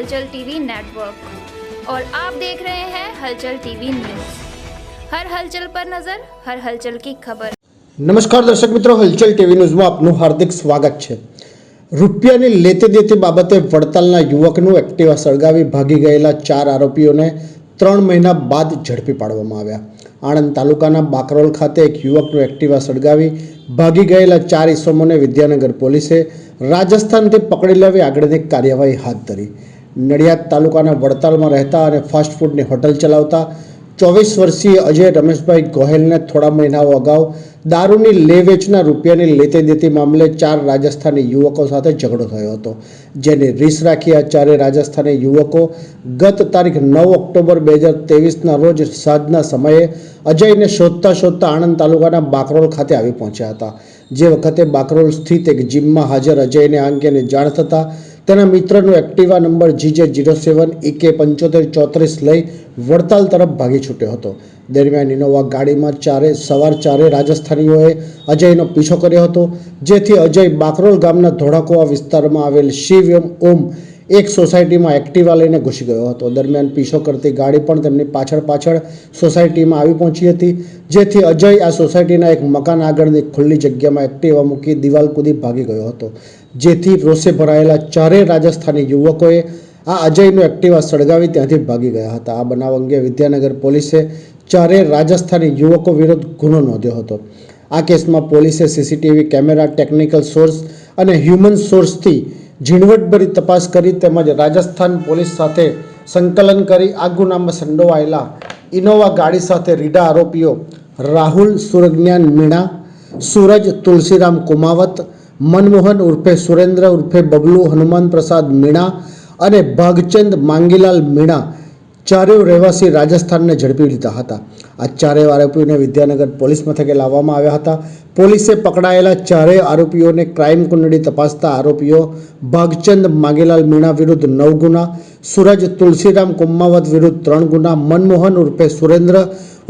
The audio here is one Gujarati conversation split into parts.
हलचल टीवी नेटवर्क और आप देख रहे हैं हलचल टीवी न्यूज़। हर हलचल पर नजर, हर हलचल की खबर। नमस्कार दर्शक मित्रों, हलचल टीवी न्यूज़ में आपનું હાર્દિક સ્વાગત છે। રૂપિયાની લેતી દેતી બાબતે વડતાલના યુવકનું એક્ટિવા સળગાવી ભાગી ગયેલા 4 આરોપીઓને 3 મહિના બાદ ઝડપી પાડવામાં આવ્યા। આણંદ તાલુકાના બાકરોલ ખાતે એક યુવકનું એક્ટિવા સળગાવી ભાગી ગયેલા 4 ઈસમોને વિદ્યાનગર પોલીસે રાજસ્થાનથી પકડી લેવી આગળની કાર્યવાહી હાથ ધરી। નડિયાદ તાલુકાના વડતાલમાં રહેતા અને ફાસ્ટ ફૂડની હોટલ ચલાવતા 24 વર્ષીય અજય રમેશભાઈ ગોહેલને થોડા મહિનાઓ અગાઉ દારૂની લે વેચના રૂપિયાની લેતી દેતી મામલે 4 રાજસ્થાની યુવકો સાથે ઝઘડો થયો હતો, જેની રીસ રાખી આ 4 રાજસ્થાની યુવકો ગત તારીખ 9 ઓક્ટોબર 2023ના રોજ સાંજના સમયે અજયને શોધતા શોધતા આણંદ તાલુકાના બાકરોલ ખાતે આવી પહોંચ્યા હતા। જે વખતે બાકરોલ સ્થિત એક જીમમાં હાજર અજયને આ અંગેની જાણ થતાં તેના મિત્રનું એક્ટિવા નંબર GJ07 EK 7534 લઈ વડતાલ તરફ ભાગી છૂટ્યો હતો। દરમિયાન ઇનોવા ગાડીમાં સવાર 4 રાજસ્થાનીઓએ અજયનો પીછો કર્યો હતો, જેથી અજય બાકરોલ ગામના ધોળાકુવા વિસ્તારમાં આવેલ શિવ ઓમ એક સોસાયટીમાં એક્ટિવા લઈને ઘૂસી ગયો હતો। દરમિયાન પીછો કરતી ગાડી પણ તેમની પાછળ સોસાયટીમાં આવી પહોંચી હતી, જેથી અજય આ સોસાયટીના એક મકાન આગળની ખુલ્લી જગ્યામાં એક્ટિવા મૂકી દિવાલ કૂદી ભાગી ગયો હતો, જેથી રોષે ભરાયેલા 4 રાજસ્થાની યુવકોએ આ અજયનું એક્ટિવા સળગાવી ત્યાંથી ભાગી ગયા હતા। આ બનાવ અંગે વિદ્યાનગર પોલીસે 4 રાજસ્થાની યુવકો વિરુદ્ધ ગુનો નોંધ્યો હતો। આ કેસમાં પોલીસે સીસીટીવી કેમેરા, ટેકનિકલ સોર્સ અને હ્યુમન સોર્સથી ઝીણવટભરી તપાસ કરી તેમજ રાજસ્થાન પોલીસ સાથે સંકલન કરી આ ગુનામાં સંડોવાયેલા ઇનોવા ગાડી સાથે રીઢા આરોપીઓ રાહુલ સુરજ્ઞાન મીણા, સૂરજ તુલસીરામ કુમાવત, મનમોહન ઉર્ફે સુરેન્દ્ર ઉર્ફે બબલુ હનુમાન પ્રસાદ મીણા અને ભાગચંદ માંગીલાલ મીણા ચારેય રહેવાસી રાજસ્થાનને ઝડપી લીધા હતા। આ 4 આરોપીઓને વિદ્યાનગર પોલીસ મથકે લાવવામાં આવ્યા હતા। પોલીસે પકડાયેલા 4 આરોપીઓને ક્રાઇમ કુંડળી તપાસતા આરોપીઓ ભાગચંદ માંગીલાલ મીણા વિરુદ્ધ 9 ગુના, સૂરજ તુલસીરામ કુમાવત વિરુદ્ધ 3 ગુના, મનમોહન ઉર્ફે સુરેન્દ્ર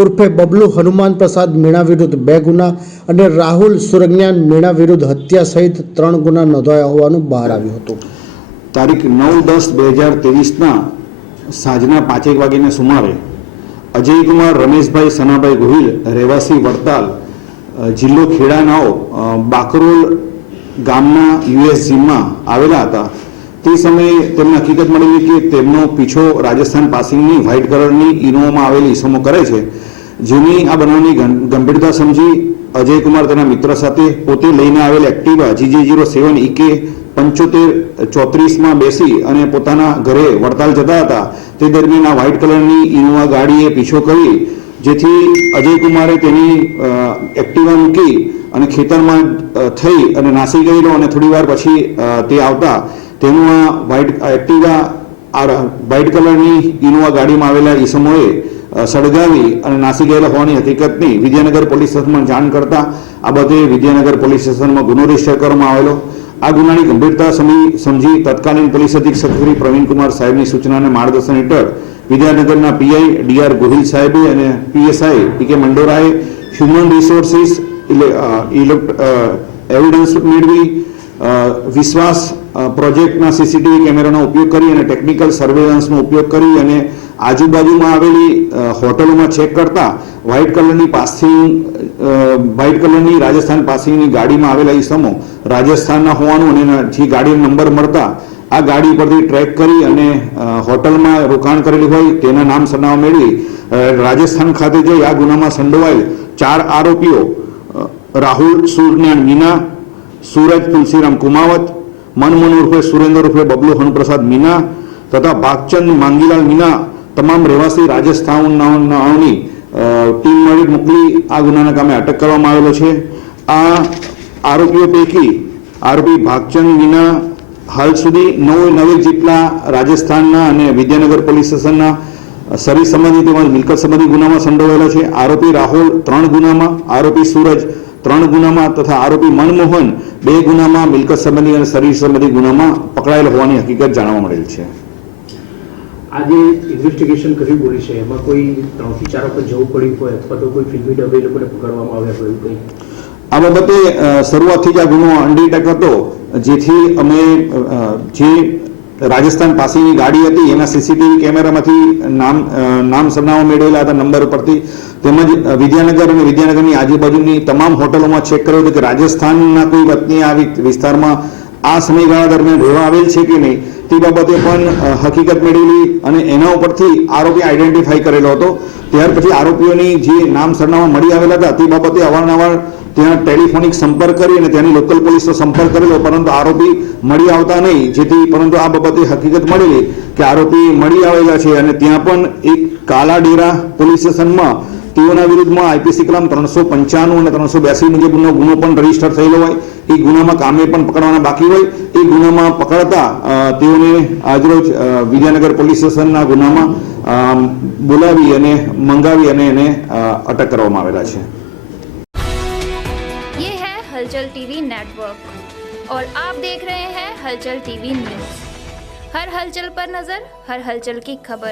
ઉર્ફે બબલુ હનુમાન પ્રસાદ મીણા વિરુદ્ધ 2 ગુના અને રાહુલ સુરજ્ઞાન મીણા વિરુદ્ધ હત્યા સહિત 3 ગુના નોંધાયા હોવાનું બહાર આવ્યું હતું। તારીખ 9/10/2023ના સાંજના 5 વાગ્યાના સુમારે અજયકુમાર રમેશભાઈ સનાભાઈ ગોહિલ રહેવાસી વડતાલ, જિલ્લો ખેડાનાઓ બાકરોલ ગામના US જીમમાં આવેલા હતા। તે સમયે તેમને હકીકત મળેલી કે તેમનો પીછો રાજસ્થાન પાસિંગની વ્હાઇટ કલરની ઇનોવામાં આવેલી ઈસમો કરે છે, જેની આ બનાવની ગંભીરતા સમજી અજયકુમાર તેના મિત્ર સાથે પોતે લઈને આવેલ એક્ટિવા GJ07 EK 7534માં બેસી અને પોતાના ઘરે વડતાલ જતા હતા। તે દરમિયાન આ વ્હાઇટ કલરની ઇનોવા ગાડીએ પીછો કરી, જેથી અજયકુમારે તેની એક્ટિવા મૂકી અને ખેતરમાં થઈ અને નાસી ગયેલો અને થોડી વાર પછી તે આવતા તેનું આ એક્ટિવા વ્હાઇટ કલરની ઇનોવા ગાડીમાં આવેલા ઈસમોએ સળગાવી અને નાસી ગયેલા હોવાની હકીકતની વિદ્યાનગર પોલીસ સ્ટેશનમાં જાણ કરતા આ બાબતે વિદ્યાનગર પોલીસ સ્ટેશનમાં ગુનો રજીસ્ટર કરવામાં આવેલો। આ ગુનાની ગંભીરતા સમજી તત્કાલીન પોલીસ અધિક્ષક શ્રી પ્રવીણકુમાર સાહેબની સૂચના અને માર્ગદર્શન હેઠળ વિદ્યાનગરના PI DR ગોહિલ સાહેબે અને PSI PK મંડોરાએ હ્યુમન રિસોર્સિસ એવિડન્સ મેળવી વિશ્વાસ પ્રોજેક્ટના સીસીટીવી કેમેરાનો ઉપયોગ કરી અને ટેકનિકલ સર્વેલન્સનો ઉપયોગ કરી અને આજુબાજુમાં આવેલી હોટલોમાં ચેક કરતા વ્હાઇટ કલરની રાજસ્થાન પાસિંગની ગાડીમાં આવેલા ઈસમો રાજસ્થાનના હોવાનું અને જે ગાડીનો નંબર મળતા આ ગાડી પરથી ટ્રેક કરી અને હોટલમાં રોકાણ કરેલી હોય તેના નામ સરનામા મેળવી રાજસ્થાન ખાતે જઈ આ ગુનામાં સંડોવાયેલ 4 આરોપીઓ રાહુલ સુરજ્ઞાન મીના, સૂરજ તુલસીરામ કુમાવત, મનમોહન ઉર્ફે સુરેન્દ્ર ઉર્ફે બબલુ હનુપ્રસાદ મીના તથા ભાગચંદ માંગીલાલ મીના તમામ રહેવાસી રાજસ્થાનની ટીમ મળી મોકલી આ ગુનાના કામે અટક કરવામાં આવેલો છે। આ આરોપીઓ પૈકી આરોપી ભાગચંદ મીના હાલ સુધી 9 જેટલા રાજસ્થાનના અને વિદ્યાનગર પોલીસ સ્ટેશનના શરીર સંબંધી તેમજ મિલકત સંબંધી ગુનામાં સંડોવાયેલો છે। આરોપી રાહુલ 3 ગુનામાં, આરોપી સૂરજ 3 ગુનામાં તથા આરોપી મનમોહન 2 ગુનામાં મિલકત સંબંધી અને શરીર સંબંધી ગુનામાં પકડાયેલ હોવાની હકીકત જાણવા મળેલ છે। આજે ઇન્વેસ્ટિગેશન કરી બોલી છે, એમાં કોઈ 3 થી 4 વખત જવું પડ્યું હોય અથવા તો કોઈ ફિલ્મી ડબે લોકોને પકડવામાં આવ્યા હોય કંઈ? આ બાબતે શરૂઆતથી જ આ ગુનો અનડિટેક હતો, જેથી અમે જે રાજસ્થાન પાસેની ગાડી હતી એના સીસીટીવી કેમેરામાંથી નામ સરનામા મેળવેલા હતા નંબર પરથી, તેમજ વિદ્યાનગર અને વિદ્યાનગરની આજુબાજુની તમામ હોટલોમાં ચેક કર્યો હતો કે રાજસ્થાનના કોઈ વતની આ વિસ્તારમાં આ સમયગાળા દરમિયાન રહેવા આવેલ છે કે નહીં તે બાબતે પણ હકીકત મેળવેલી અને એના ઉપરથી આરોપી આઈડેન્ટિફાઈ કરેલો હતો. ત્યાર પછી આરોપીઓની જે નામ સરનામા મળી આવેલા હતા તે બાબતે અવારનવાર ત્યાં ટેલિફોનિક સંપર્ક કરી અને ત્યાંની લોકલ પોલીસનો સંપર્ક કરેલો, પરંતુ આરોપી મળી આવતા નહીં, જેથી પરંતુ આ બાબતે હકીકત મળેલી કે આરોપી મળી આવેલા છે અને ત્યાં પણ એક કાલા ડેરા પોલીસ સ્ટેશનમાં તેઓના વિરુદ્ધમાં આઈપીસી કલમ 395 અને 382 મુજબનો ગુનો પણ રજીસ્ટર થયેલો હોય. એ ગુનામાં કામે પણ પકડવાના બાકી હોય. એ ગુનામાં પકડતા તેઓને આજરોજ વિદ્યાનગર પોલીસ સ્ટેશનના ગુનામાં બોલાવી અને મંગાવી અને એને અટક કરવામાં આવેલા છે. ये है हलचल टीवी नेटवर्क और आप देख रहे हैं हलचल टीवी न्यूज़। हर हलचल पर नज़र, हर हलचल की खबर।